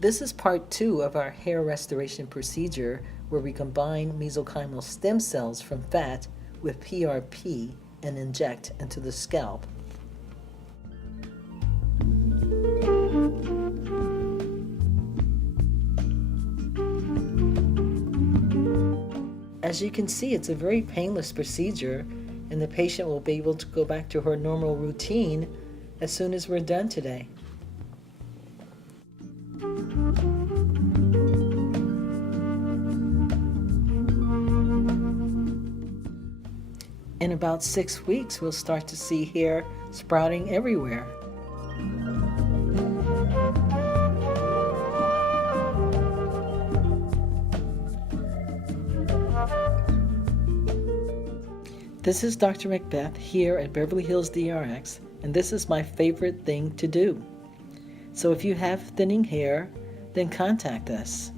This is part 2 of our hair restoration procedure where we combine mesenchymal stem cells from fat with PRP and inject into the scalp. As you can see, it's a very painless procedure, and the patient will be able to go back to her normal routine as soon as we're done today. In about 6 weeks, we'll start to see hair sprouting everywhere. This is Dr. Macbeth here at Beverly Hills DRX, and this is my favorite thing to do. So if you have thinning hair, then contact us.